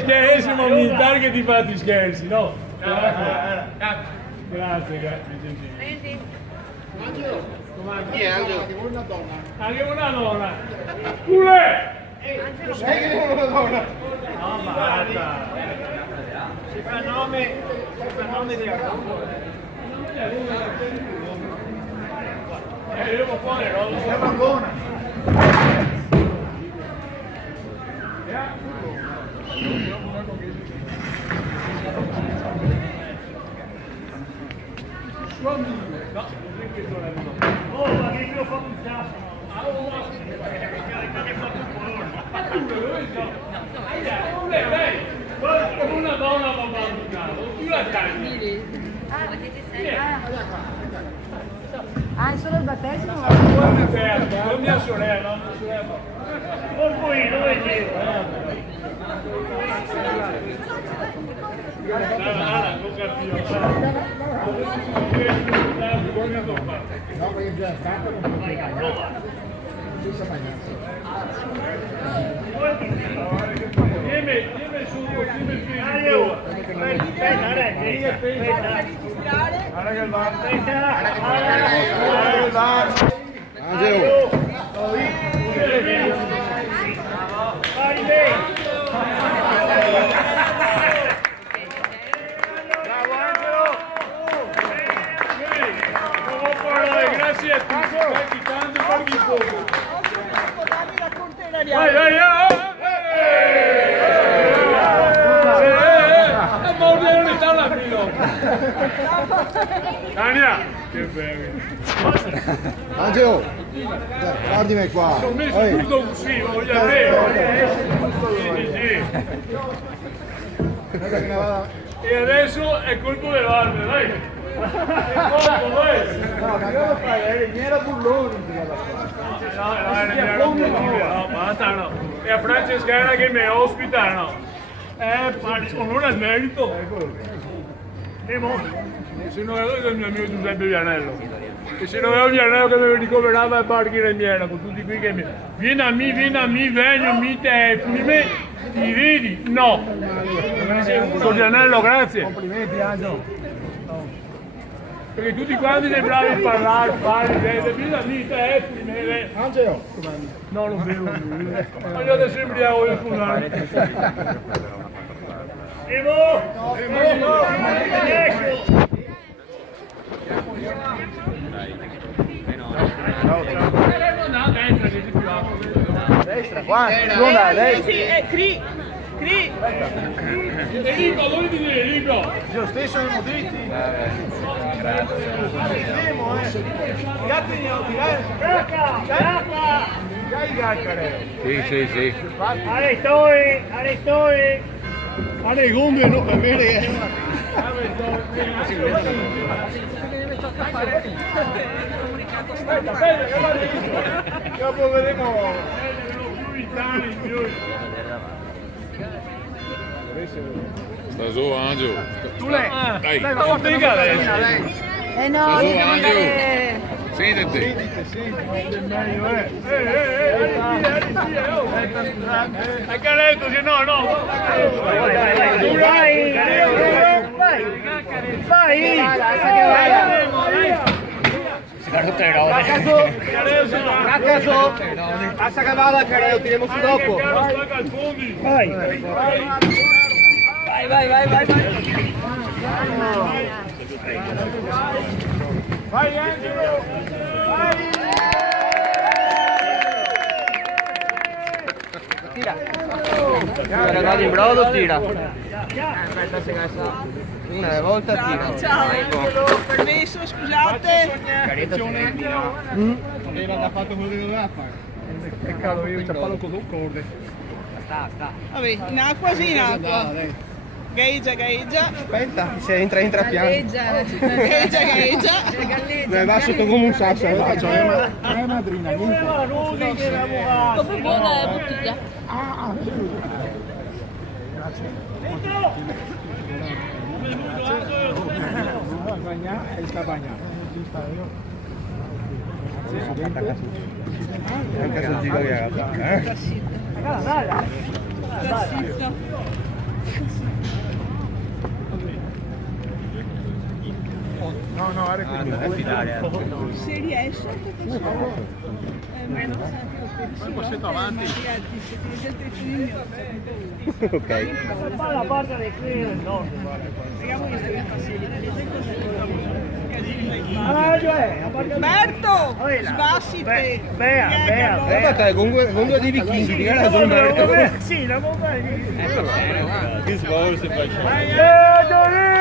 Scherzi, ma mi pare che ti fate scherzi, no? Grazie. Chi è Angelo? Anche una donna. Culè! Sai che è una donna? No, basta. Si fa nome di Io può fare, no? Siamo a Gona. No, non è che sono arrivato. Oh, ma che io ho fatto un cazzo. Come una donna va bambinato, tu la tagli. Ah, è solo il battesimo? Buona festa, con mia sorella, con voi, dove siete? Anna, non capisco. No, perché già è stato non può fare. Dimmi subito, dimmi il figlio. Aspetta. Guarda che il bar. Angelo. Vai bene. Bravo Angelo. Non parlare, grazie a tutti. Stai quitando per il poco. Vai, vai, ma non sta la filo. Tania, che bello. Angelo. Guardami qua. Ho messo tutto così, voglio vedere. E adesso è colpo dell'albero, dai. È colpo, dai. No, ma cosa fai? È Reniera Bulloni. No, basta, no. E a Francescana che mi ospita, no. Onore al merito. Se non avevo il mio amico Giuseppe Vianello. E se non avevo Vianello che mi ricoverava ai parchi Reniera, con tutti qui che mi... Vieni a me, vengo, mi te, me, ti vedi? No. Con Vianello, grazie. Complimenti Angelo. Perché tutti quanti sei bravi a parlare, vieni a me, te, me, Angelo. no, non bevo. Ma io adesso embriago io scusate. Evo! Destra, qua. Non a destra. Cri. Enrico, dove ti dici Enrico? Io stesso siamo dritti. Vedremo, Gatti ne ho tirato. Dai gaccare. Sì. Arestoi! Ale gombe no per bere. Dopo vedremo. Sta su Angelo. Tu lei? Dai. Dai, ma guarda adesso. No, Su, dobbiamo Angelo. andare... Siediti. Meglio, Hai caletto, se no, no. Passa che vada, che lo tiriamo su dopo. Vai Angelo! Vai! Guardate in brodo, tira. Aspetta se cazzo. Una volta tira. Ciao Angelo, permesso, scusate. Non ha fatto quello che doveva fare. Peccato, io ci appallo con corde. Vabbè, in acqua sì, in acqua. Gaeggia. Aspetta, se entra piano. Gaeggia. Va sotto come un sasso, è madrina. Come buona la bottiglia. Anche sul giro che ragazza. No, guarda qui. Se riesce, meno Passetto avanti. Ok. La parte del cliente, no. Berto, sbassi te. Guarda, con due di vichinghi, di gara sono Sì, la bomba è lì. Che svolse facciamo. Giorgio!